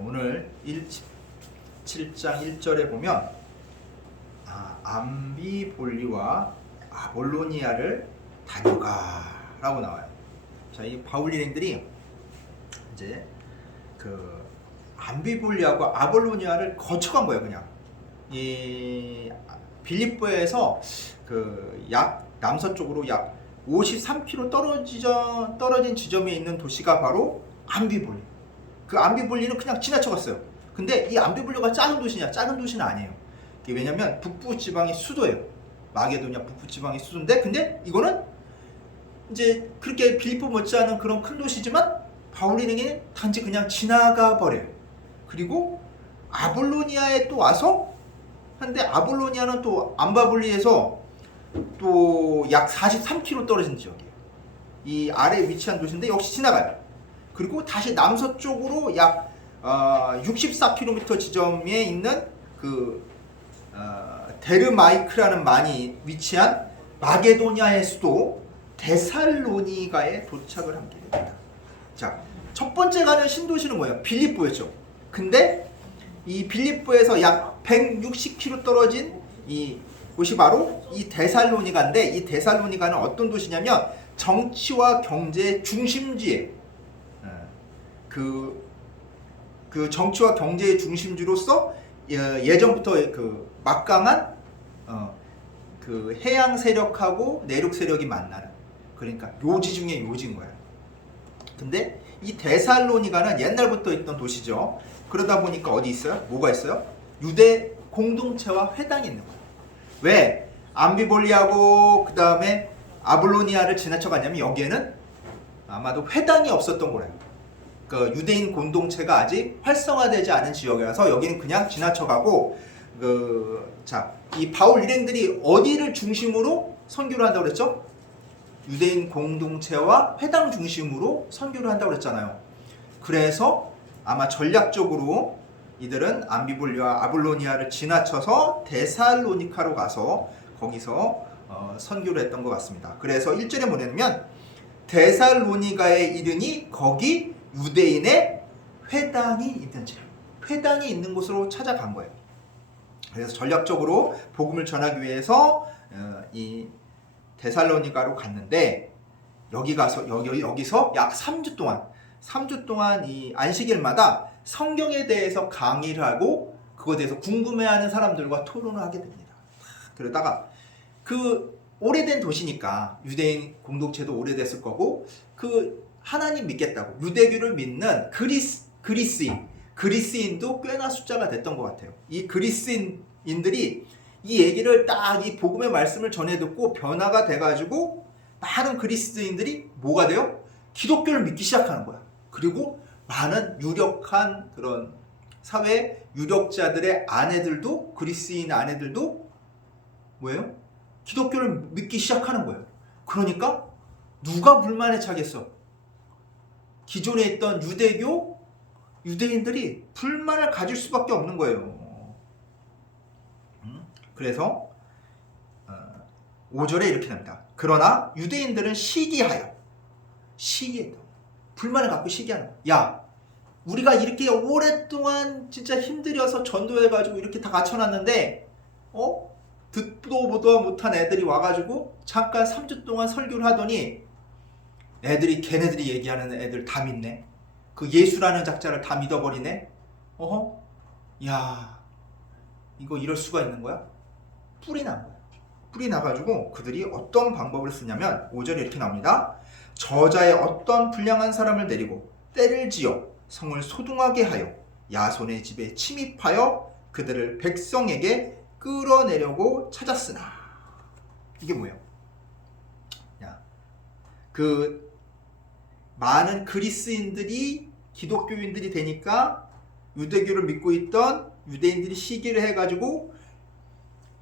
오늘 7장 1절에 보면 암비볼리와 아볼로니아를 다녀가 라고 나와요. 자, 이 바울 일행들이 이제 그 암비볼리하고 아볼로니아를 거쳐간 거예요. 그냥 이 빌립보에서 그 약 남서쪽으로 약 53km 떨어진 지점에 있는 도시가 바로 암비볼리. 그 암비볼리는 그냥 지나쳐갔어요. 근데 이 암비볼리가 작은 도시냐? 작은 도시는 아니에요. 왜냐면 북부 지방의 수도예요. 마게도냐 북부 지방의 수도인데, 근데 이거는 이제 그렇게 빌립보 못지않은 그런 큰 도시지만 바울 일행이 단지 그냥 지나가 버려요. 그리고 아볼로니아에 또 와서, 근데 아볼로니아는 또 암바볼리에서 또 약 43km 떨어진 지역이에요. 이 아래에 위치한 도시인데 역시 지나가요. 그리고 다시 남서쪽으로 약 64km 지점에 있는 그 데르마이크라는 만이 위치한 마게도냐의 수도 데살로니가에 도착을 하게 됩니다. 자, 첫 번째 가는 신도시는 뭐예요? 빌립보였죠. 근데 이 빌립보에서 약 160km 떨어진 이 곳이 바로 이 데살로니가인데, 이 데살로니가는 어떤 도시냐면 정치와 경제의 중심지에 그 정치와 경제의 중심지로서 예전부터 그 막강한 그 해양 세력하고 내륙 세력이 만나는, 그러니까 요지 중에 요지인 거예요. 근데 이 데살로니가는 옛날부터 있던 도시죠. 그러다 보니까 어디 있어요? 뭐가 있어요? 유대 공동체와 회당이 있는 거예요. 왜 암비볼리하고 그 다음에 아볼로니아를 지나쳐갔냐면 여기에는 아마도 회당이 없었던 거래요. 그 유대인 공동체가 아직 활성화되지 않은 지역이라서 여기는 그냥 지나쳐가고, 이 바울 일행들이 어디를 중심으로 선교를 한다고 그랬죠? 유대인 공동체와 회당 중심으로 선교를 한다고 그랬잖아요. 그래서 아마 전략적으로 이들은 암비볼리와 아볼로니아를 지나쳐서 데살로니카로 가서 거기서 선교를 했던 것 같습니다. 그래서 1절에 뭐냐면 데살로니가에 이르니 거기 유대인의 회당이 있는 곳으로 찾아간 거예요. 그래서 전략적으로 복음을 전하기 위해서 이 데살로니가로 갔는데, 여기서 약 3주 동안 이 안식일마다 성경에 대해서 강의를 하고 그거에 대해서 궁금해하는 사람들과 토론을 하게 됩니다. 그러다가 그 오래된 도시니까 유대인 공동체도 오래됐을 거고, 그 하나님 믿겠다고 유대교를 믿는 그리스인도 꽤나 숫자가 됐던 것 같아요. 이 그리스인들이 이 얘기를 딱 이 복음의 말씀을 전해 듣고 변화가 돼가지고 많은 그리스인들이 뭐가 돼요? 기독교를 믿기 시작하는 거야. 그리고 많은 유력한 그런 사회 유력자들의 아내들도, 그리스인 아내들도 뭐예요? 기독교를 믿기 시작하는 거예요. 그러니까 누가 불만에 차겠어? 기존에 있던 유대인들이 불만을 가질 수밖에 없는 거예요. 그래서 5절에 이렇게 납니다. 그러나 유대인들은 시기했다. 불만을 갖고 시기하는 거야. 야, 우리가 이렇게 오랫동안 진짜 힘들여서 전도해가지고 이렇게 다 갖춰놨는데 듣도 보도 못한 애들이 와가지고 잠깐 3주 동안 설교를 하더니 걔네들이 얘기하는 애들 다 믿네. 그 예수라는 작자를 다 믿어버리네. 야, 이거 이럴 수가 있는 거야? 뿔이 난 거야. 뿔이 나가지고 그들이 어떤 방법을 쓰냐면 5절에 이렇게 나옵니다. 저자의 어떤 불량한 사람을 내리고 때를 지어 성을 소동하게 하여 야손의 집에 침입하여 그들을 백성에게 끌어내려고 찾았으나. 이게 뭐예요? 그 많은 그리스인들이 기독교인들이 되니까 유대교를 믿고 있던 유대인들이 시기를 해가지고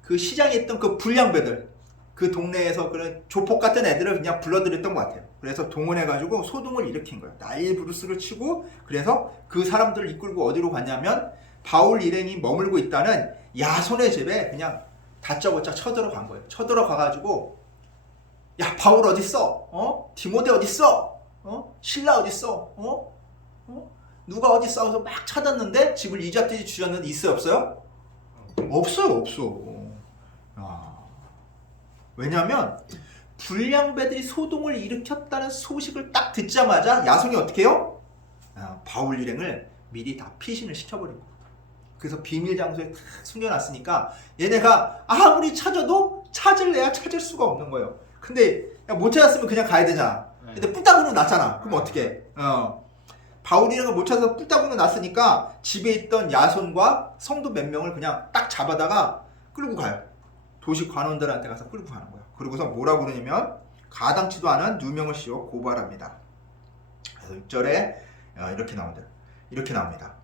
그 시장에 있던 그 불량배들, 그 동네에서 그런 조폭 같은 애들을 그냥 불러들였던 것 같아요. 그래서 동원해가지고 소동을 일으킨 거예요. 나일부르스를 치고. 그래서 그 사람들을 이끌고 어디로 갔냐면 바울 일행이 머물고 있다는 야손의 집에 그냥 다짜고짜 쳐들어간 거예요. 쳐들어가가지고 야, 바울 어딨어? 디모데 어딨어? 신라 어딨어? 누가 어디 싸워서 막 찾았는데 집을 이자들이 주셨는데 있어요 없어요? 없어요 없어. 아, 왜냐하면 불량배들이 소동을 일으켰다는 소식을 딱 듣자마자 야손이 어떻게 해요? 바울 일행을 미리 다 피신을 시켜버린 거예요. 그래서 비밀 장소에 다 숨겨놨으니까 얘네가 아무리 찾아도 찾을래야 찾을 수가 없는 거예요. 근데 못 찾았으면 그냥 가야 되잖아. 근데 뿔따구로 났잖아. 그럼 어떻게? 바울 일행을 못 찾아서 뿔따구로 났으니까 집에 있던 야손과 성도 몇 명을 그냥 딱 잡아다가 끌고 가요. 도시 관원들한테 가서 끌고 가는 거야. 그러고서 뭐라고 그러냐면 가당치도 않은 누명을 씌워 고발합니다. 그래서 6절에 이렇게 나옵니다.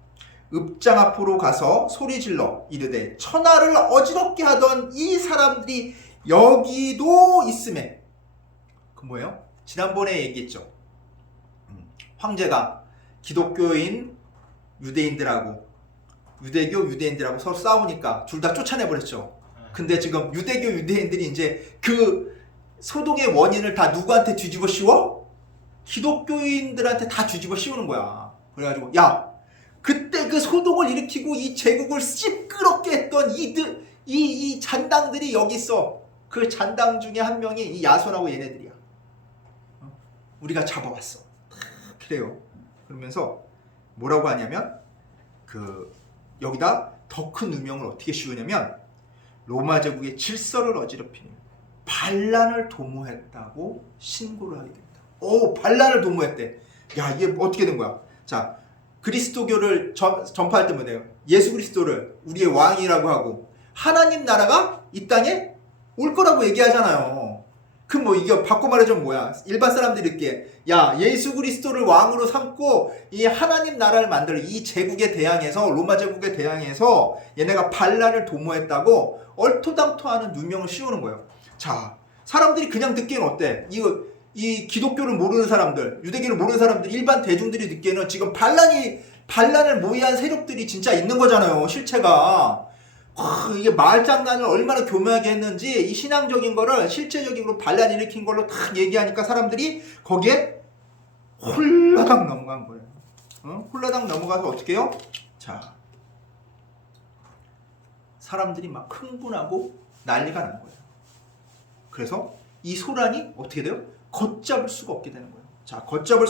읍장 앞으로 가서 소리질러 이르되 천하를 어지럽게 하던 이 사람들이 여기도 있음에. 그 뭐예요? 지난번에 얘기했죠. 황제가 기독교인 유대인들하고 유대인들하고 서로 싸우니까 둘 다 쫓아내버렸죠. 근데 지금 유대교 유대인들이 이제 그 소동의 원인을 다 누구한테 뒤집어 씌워? 기독교인들한테 다 뒤집어 씌우는 거야. 그래가지고 야, 그때 그 소동을 일으키고 이 제국을 시끄럽게 했던 이 잔당들이 여기 있어. 그 잔당 중에 한 명이 이 야손하고 얘네들이야. 우리가 잡아왔어. 그래요. 그러면서 뭐라고 하냐면 여기다 더 큰 누명을 어떻게 씌우냐면 로마 제국의 질서를 어지럽히는 반란을 도모했다고 신고를 하게 됩니다. 반란을 도모했대. 야, 이게 어떻게 된 거야? 자, 그리스도교를 전파할 때 뭐예요? 예수 그리스도를 우리의 왕이라고 하고 하나님 나라가 이 땅에 올 거라고 얘기하잖아요. 그럼 뭐 이게 바꿔 말하자면 뭐야? 일반 사람들이 이렇게 야, 예수 그리스도를 왕으로 삼고 이 하나님 나라를 만들 이 제국에 대항해서 로마 제국에 대항해서 얘네가 반란을 도모했다고 얼토당토하는 누명을 씌우는 거예요. 자, 사람들이 그냥 듣기에는 어때? 이 기독교를 모르는 사람들, 유대교를 모르는 사람들, 일반 대중들이 듣기에는 지금 반란을 모의한 세력들이 진짜 있는 거잖아요. 실체가. 이게 말장난을 얼마나 교묘하게 했는지 이 신앙적인 거를 실제적으로 반란 일으킨 걸로 딱 얘기하니까 사람들이 거기에 홀라당 넘어간 거예요. 홀라당 넘어가서 어떻게 해요? 자, 사람들이 막 흥분하고 난리가 난 거예요. 그래서 이 소란이 어떻게 돼요? 걷잡을 수가 없게 되는 거예요. 자, 걷잡을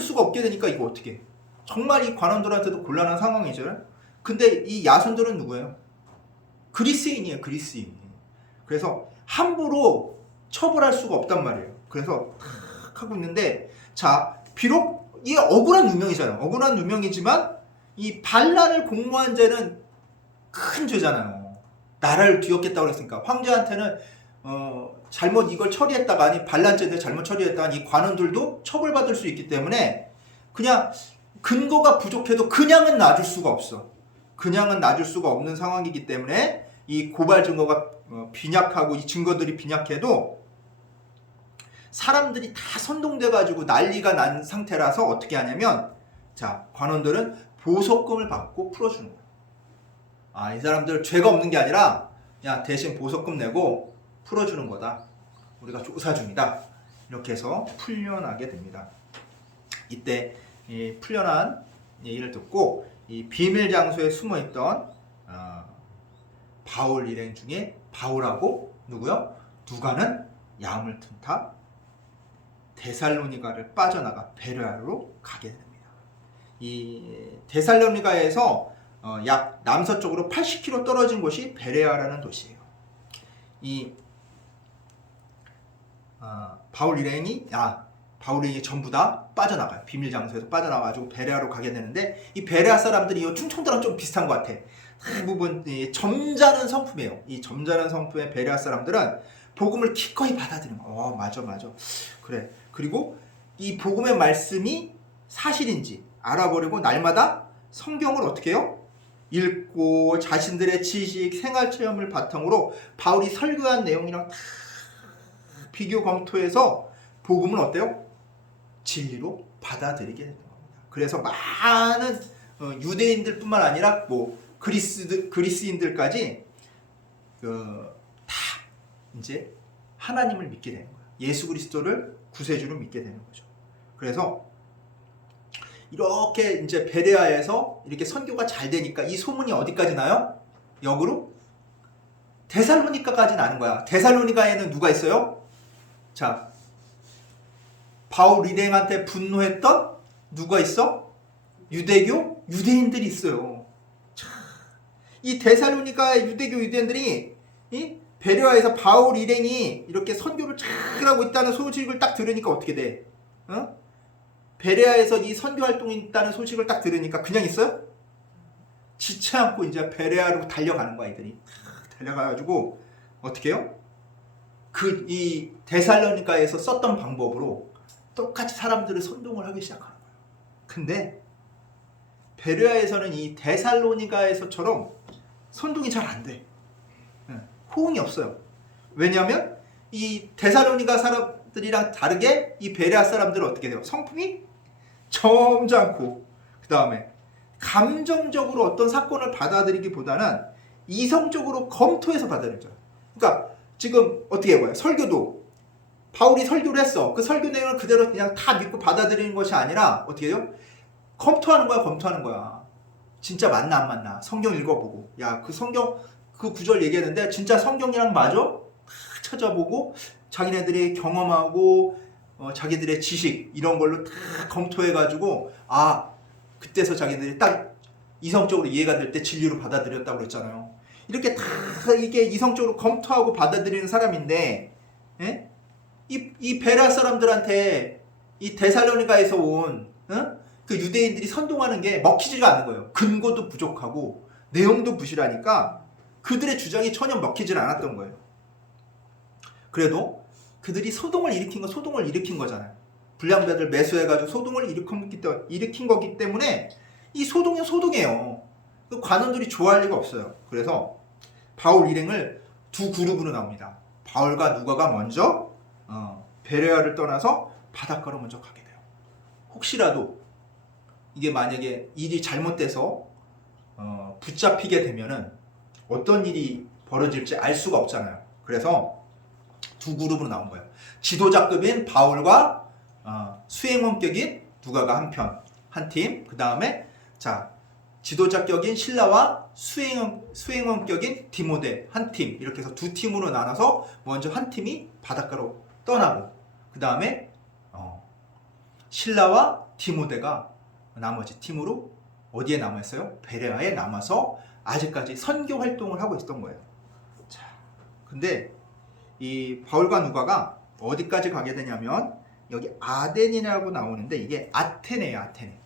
수가 없게 되니까 이거 어떻게 해? 정말 이 관원들한테도 곤란한 상황이죠. 근데 이 야손들은 누구예요? 그리스인이에요. 그리스인. 그래서 함부로 처벌할 수가 없단 말이에요. 그래서 탁 하고 있는데, 자, 비록 이게 억울한 누명이잖아요. 억울한 누명이지만 이 반란을 공모한 죄는 큰 죄잖아요. 나라를 뒤엎겠다고 그랬으니까 황제한테는 잘못 이걸 처리했다가 아니 반란죄들 잘못 처리했다가 이 관원들도 처벌받을 수 있기 때문에 그냥 근거가 부족해도 그냥은 놔줄 수가 없어. 그냥은 놔줄 수가 없는 상황이기 때문에 이 고발 증거가 빈약하고 이 증거들이 빈약해도 사람들이 다 선동돼가지고 난리가 난 상태라서 어떻게 하냐면 자, 관원들은 보석금을 받고 풀어주는 거야. 이 사람들 죄가 없는 게 아니라 야, 대신 보석금 내고 풀어주는 거다. 우리가 조사 중이다. 이렇게 해서 풀려나게 됩니다. 이때 이 풀려난 얘기를 듣고 이 비밀 장소에 숨어있던 바울 일행 중에 바울하고 누구요? 누가는 야음을 튼타 데살로니가를 빠져나가 베레아로 가게 됩니다. 이 데살로니가에서 약 남서쪽으로 80km 떨어진 곳이 베레아라는 도시예요. 이 바울 일행이 전부 다 빠져나가요. 비밀 장소에서 빠져나가가지고 베레아로 가게 되는데 이 베레아 사람들이 이 충청도랑 좀 비슷한 것 같아. 대부분 점잖은 성품이에요. 이 점잖은 성품의 베레아 사람들은 복음을 기꺼이 받아들이는 거야. 맞아. 그래. 그리고 이 복음의 말씀이 사실인지 알아보려고 날마다 성경을 어떻게 해요? 읽고 자신들의 지식, 생활체험을 바탕으로 바울이 설교한 내용이랑 다 비교 검토해서 복음은 어때요? 진리로 받아들이게 되는 겁니다. 그래서 많은 유대인들뿐만 아니라 뭐 그리스인들까지 다 이제 하나님을 믿게 되는 거예요. 예수 그리스도를 구세주로 믿게 되는 거죠. 그래서 이렇게 이제 베레아에서 이렇게 선교가 잘 되니까 이 소문이 어디까지 나요? 역으로 데살로니가까지 나는 거야. 데살로니가에는 누가 있어요? 자, 바울 일행한테 분노했던 누가 있어? 유대교 유대인들이 있어요. 자, 이 데살로니가의 유대교 유대인들이 이 베레아에서 바울 일행이 이렇게 선교를 잘 하고 있다는 소식을 딱 들으니까 어떻게 돼? 베레아에서 이 선교 활동이 있다는 소식을 딱 들으니까 그냥 있어요? 지체 않고 이제 베레아로 달려가는 거야, 이들이. 달려가가지고 어떻게 해요? 이 데살로니가에서 썼던 방법으로 똑같이 사람들을 선동을 하기 시작하는 거예요. 근데 베레아에서는 이 데살로니가에서처럼 선동이 잘 안 돼. 호응이 없어요. 왜냐하면 이 데살로니가 사람들이랑 다르게 이 베레아 사람들은 어떻게 돼요? 성품이 점잖고 그 다음에 감정적으로 어떤 사건을 받아들이기보다는 이성적으로 검토해서 받아들여요. 그러니까 지금 어떻게 해봐요? 설교도 바울이 설교를 했어. 그 설교 내용을 그대로 그냥 다 믿고 받아들이는 것이 아니라 어떻게 해요? 검토하는 거야, 검토하는 거야. 진짜 맞나 안 맞나? 성경 읽어보고, 야, 그 성경 그 구절 얘기했는데 진짜 성경이랑 맞아? 다 찾아보고 자기네들이 경험하고 자기들의 지식 이런 걸로 다 검토해가지고 그때서 자기들이 딱 이성적으로 이해가 될 때 진리로 받아들였다고 그랬잖아요. 이렇게 다 이게 이성적으로 검토하고 받아들이는 사람인데, 예? 이 베레아 사람들한테 이 데살로니가에서 온 그 유대인들이 선동하는 게 먹히지가 않는 거예요. 근거도 부족하고 내용도 부실하니까 그들의 주장이 전혀 먹히질 않았던 거예요. 그래도 그들이 소동을 일으킨 거잖아요. 불량배들 매수해가지고 소동을 일으킨 거기 때문에 이 소동은 소동이에요. 그 관원들이 좋아할 리가 없어요. 그래서 바울 일행을 두 그룹으로 나옵니다. 바울과 누가가 먼저 베레아를 떠나서 바닷가로 먼저 가게 돼요. 혹시라도 이게 만약에 일이 잘못돼서 붙잡히게 되면은 어떤 일이 벌어질지 알 수가 없잖아요. 그래서 두 그룹으로 나온 거예요. 지도자급인 바울과 수행원격인 누가가 한 팀, 그 다음에 지도자격인 신라와 수행원격인 디모데 한 팀, 이렇게 해서 두 팀으로 나눠서 먼저 한 팀이 바닷가로 떠나고 그 다음에 신라와 디모데가 나머지 팀으로 어디에 남아있어요? 베레아에 남아서 아직까지 선교 활동을 하고 있었던 거예요. 자, 근데 이 바울과 누가가 어디까지 가게 되냐면 여기 아덴이라고 나오는데 이게 아테네예요. 아테네.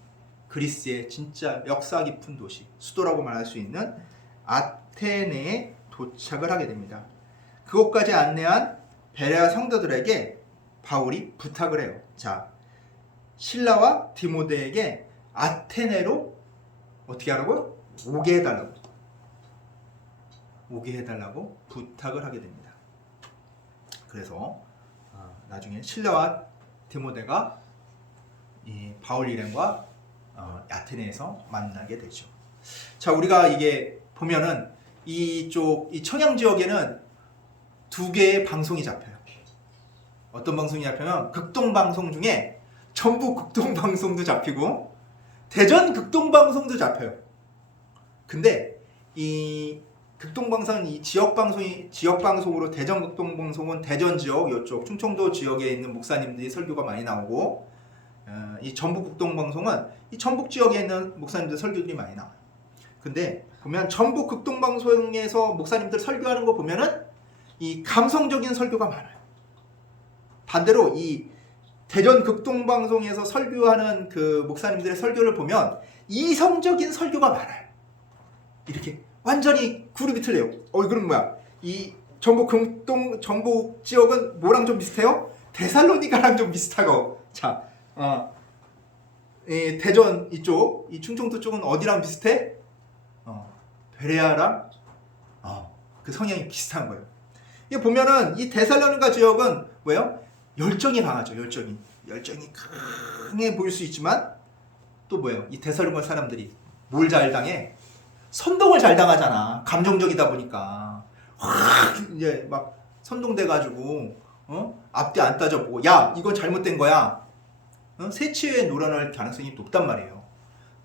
그리스의 진짜 역사 깊은 도시, 수도라고 말할 수 있는 아테네에 도착을 하게 됩니다. 그곳까지 안내한 베레아 성도들에게 바울이 부탁을 해요. 자, 신라와 디모데에게 아테네로 어떻게 하라고요? 오게 해달라고 부탁을 하게 됩니다. 그래서 나중에 신라와 디모데가 이 바울 일행과 아테네에서 만나게 되죠. 자, 우리가 이게 보면은 이 청양 지역에는 두 개의 방송이 잡혀요. 어떤 방송이 잡혀면 극동 방송 중에 전북 극동 방송도 잡히고 대전 극동 방송도 잡혀요. 근데 이 극동 방송, 이 지역 방송으로 대전 극동 방송은 대전 지역, 이쪽 충청도 지역에 있는 목사님들이 설교가 많이 나오고, 이 전북 극동 방송은 이 전북 지역에 있는 목사님들 설교들이 많이 나와요. 근데 보면 전북 극동 방송에서 목사님들 설교하는 거 보면은 이 감성적인 설교가 많아요. 반대로 이 대전 극동 방송에서 설교하는 그 목사님들의 설교를 보면 이성적인 설교가 많아요. 이렇게 완전히 그룹이 틀려요. 그럼 뭐야? 이 전북 지역은 뭐랑 좀 비슷해요? 데살로니가랑 좀 비슷하고. 자, 이 대전 이쪽, 이 충청도 쪽은 어디랑 비슷해? 베레아랑 그 성향이 비슷한 거예요. 이게 보면은 이 데살로니가 지역은 뭐예요? 열정이 강하죠. 열정이 강해 보일 수 있지만 또 뭐예요? 이 데살로니가 사람들이 뭘 잘 당해? 선동을 잘 당하잖아. 감정적이다 보니까 확 이제 막 선동돼가지고 앞뒤 안 따져보고 야 이건 잘못된 거야. 새치에 놀아날 가능성이 높단 말이에요.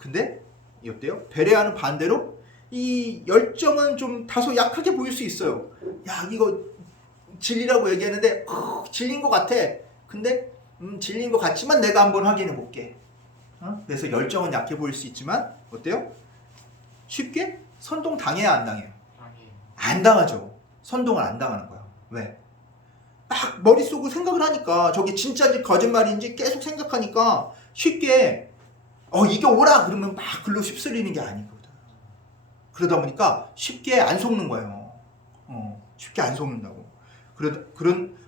근데 이 어때요? 베레아는 반대로 이 열정은 좀 다소 약하게 보일 수 있어요. 야, 이거 진리라고 얘기했는데 진리인 것 같아. 근데 진리인 것 같지만 내가 한번 확인해 볼게. 그래서 열정은 약해 보일 수 있지만 어때요? 쉽게 선동 당해야 안 당해요? 안 당하죠. 선동을 안 당하는 거야. 왜? 막 머릿속으로 생각을 하니까 저게 진짜인지 거짓말인지 계속 생각하니까 쉽게 이겨오라 그러면 막 글로 휩쓸리는 게 아니거든. 그러다 보니까 쉽게 안 속는 거예요. 쉽게 안 속는다고.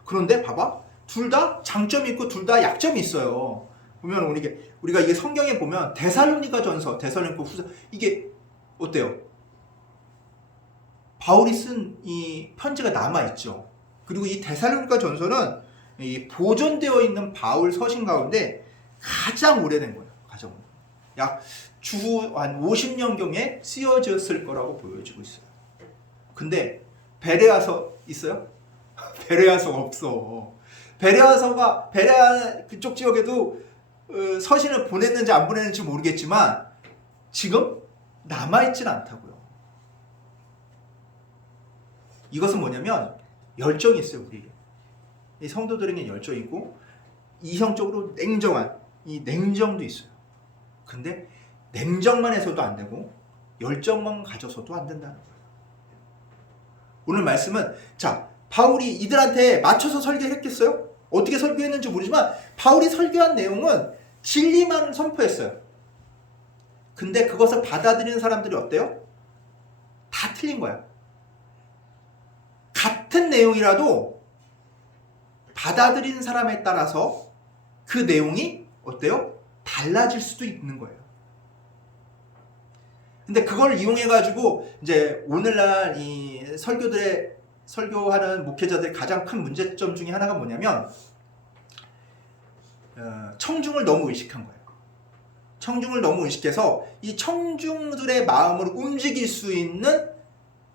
그런데 봐봐. 둘 다 장점이 있고 둘 다 약점이 있어요. 보면 우리가 이게 성경에 보면 데살로니가전서, 데살로니가 후서 이게 어때요? 바울이 쓴 이 편지가 남아있죠. 그리고 이 데살로니가전서는 이 보존되어 있는 바울 서신 가운데 가장 오래된 거예요. 가장 오래된. 약 주후 한 50년경에 쓰여졌을 거라고 보여지고 있어요. 근데 베레아서 있어요? 베레아서가 없어. 베레아 그쪽 지역에도 서신을 보냈는지 안 보냈는지 모르겠지만 지금 남아있진 않다고요. 이것은 뭐냐면 열정이 있어요. 우리에게. 이 성도들에게 열정이 있고 이성적으로 냉정한 이 냉정도 있어요. 근데 냉정만 해서도 안 되고 열정만 가져서도 안 된다는 거예요. 오늘 말씀은 자, 바울이 이들한테 맞춰서 설교를 했겠어요? 어떻게 설교했는지 모르지만 바울이 설교한 내용은 진리만 선포했어요. 근데 그것을 받아들이는 사람들이 어때요? 다 틀린 거야. 같은 내용이라도 받아들이는 사람에 따라서 그 내용이 어때요? 달라질 수도 있는 거예요. 근데 그걸 이용해가지고 이제 오늘날 이 설교하는 목회자들의 가장 큰 문제점 중에 하나가 뭐냐면 청중을 너무 의식한 거예요. 청중을 너무 의식해서 이 청중들의 마음을 움직일 수 있는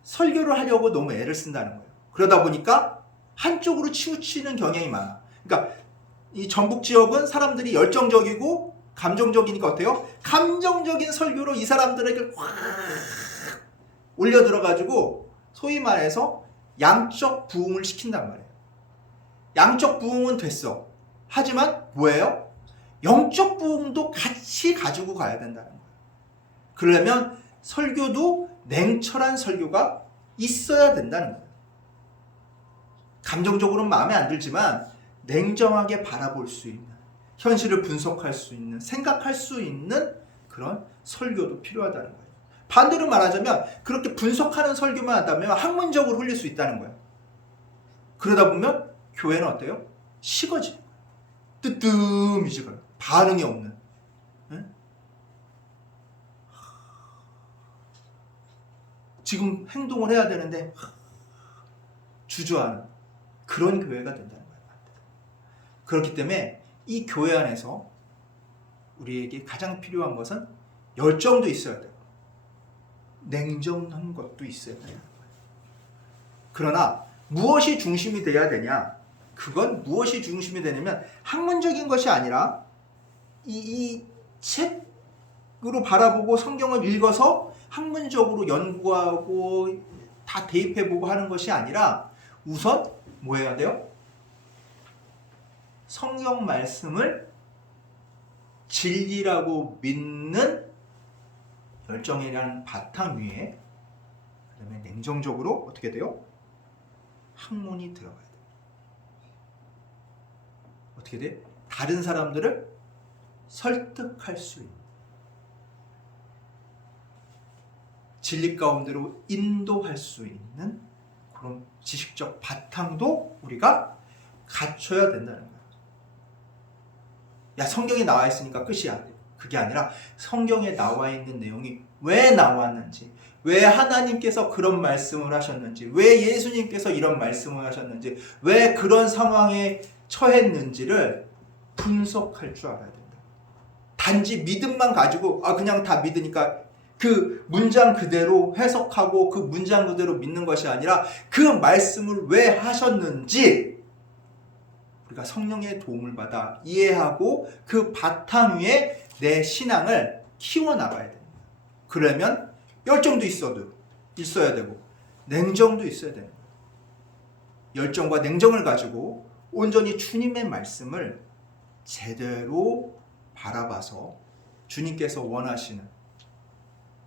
설교를 하려고 너무 애를 쓴다는 거예요. 그러다 보니까 한쪽으로 치우치는 경향이 많아. 그러니까 이 전북 지역은 사람들이 열정적이고 감정적이니까 어때요? 감정적인 설교로 이 사람들에게 확 올려 들어가지고 소위 말해서 양적 부흥을 시킨단 말이에요. 양적 부흥은 됐어. 하지만 뭐예요? 영적 부흥도 같이 가지고 가야 된다는 거예요. 그러려면 설교도 냉철한 설교가 있어야 된다는 거예요. 감정적으로는 마음에 안 들지만 냉정하게 바라볼 수 있는, 현실을 분석할 수 있는, 생각할 수 있는 그런 설교도 필요하다는 거예요. 반대로 말하자면 그렇게 분석하는 설교만 한다면 학문적으로 흘릴 수 있다는 거예요. 그러다 보면 교회는 어때요? 식어지는 거예요. 뜨뜻미지근 반응이 없는. 응? 지금 행동을 해야 되는데 주저하는 그런 교회가 된다는 거예요. 그렇기 때문에 이 교회 안에서 우리에게 가장 필요한 것은 열정도 있어야 되고 냉정한 것도 있어야 되는 거예요. 그러나 무엇이 중심이 돼야 되냐? 그건 무엇이 중심이 되냐면 학문적인 것이 아니라 이 책으로 바라보고 성경을 읽어서 학문적으로 연구하고 다 대입해보고 하는 것이 아니라 우선 뭐 해야 돼요? 성경 말씀을 진리라고 믿는 열정이라는 바탕 위에 그다음에 냉정적으로 어떻게 돼요? 학문이 들어가야 돼요. 어떻게 돼? 다른 사람들을 설득할 수 있는 진리 가운데로 인도할 수 있는 그런 지식적 바탕도 우리가 갖춰야 된다는 거예요. 야, 성경에 나와 있으니까 끝이야. 그게 아니라 성경에 나와 있는 내용이 왜 나왔는지, 왜 하나님께서 그런 말씀을 하셨는지, 왜 예수님께서 이런 말씀을 하셨는지, 왜 그런 상황에 처했는지를 분석할 줄 알아야 된다. 단지 믿음만 가지고 그냥 다 믿으니까 그 문장 그대로 해석하고 그 문장 그대로 믿는 것이 아니라 그 말씀을 왜 하셨는지 우리가 성령의 도움을 받아 이해하고 그 바탕 위에 내 신앙을 키워나가야 됩니다. 그러면 열정도 있어야 되고 냉정도 있어야 됩니다. 열정과 냉정을 가지고 온전히 주님의 말씀을 제대로 바라봐서 주님께서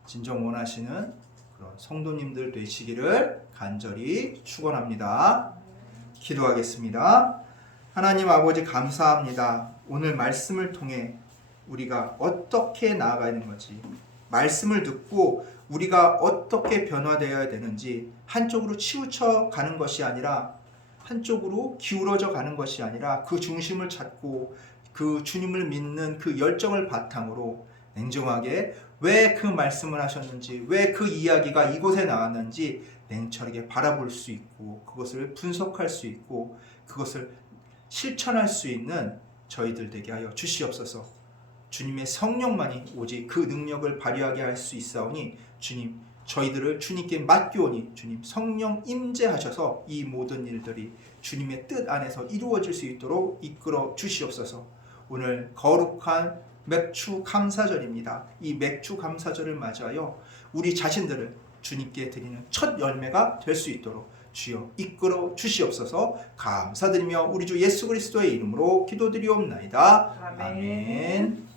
진정 원하시는 그런 성도님들 되시기를 간절히 축원합니다. 기도하겠습니다. 하나님 아버지 감사합니다. 오늘 말씀을 통해 우리가 어떻게 나아가야 하는 건지, 말씀을 듣고 우리가 어떻게 변화되어야 되는지, 한쪽으로 치우쳐 가는 것이 아니라 한쪽으로 기울어져 가는 것이 아니라 그 중심을 찾고 그 주님을 믿는 그 열정을 바탕으로 냉정하게 왜 그 말씀을 하셨는지, 왜 그 이야기가 이곳에 나왔는지 냉철하게 바라볼 수 있고 그것을 분석할 수 있고 그것을 실천할 수 있는 저희들 되게 하여 주시옵소서. 주님의 성령만이 오직 그 능력을 발휘하게 할 수 있사오니 주님, 저희들을 주님께 맡기오니 주님 성령 임재하셔서 이 모든 일들이 주님의 뜻 안에서 이루어질 수 있도록 이끌어 주시옵소서. 오늘 거룩한 맥주 감사절입니다. 이 맥주 감사절을 맞이하여 우리 자신들을 주님께 드리는 첫 열매가 될 수 있도록 주여 이끌어 주시옵소서. 감사드리며 우리 주 예수 그리스도의 이름으로 기도드리옵나이다. 아멘.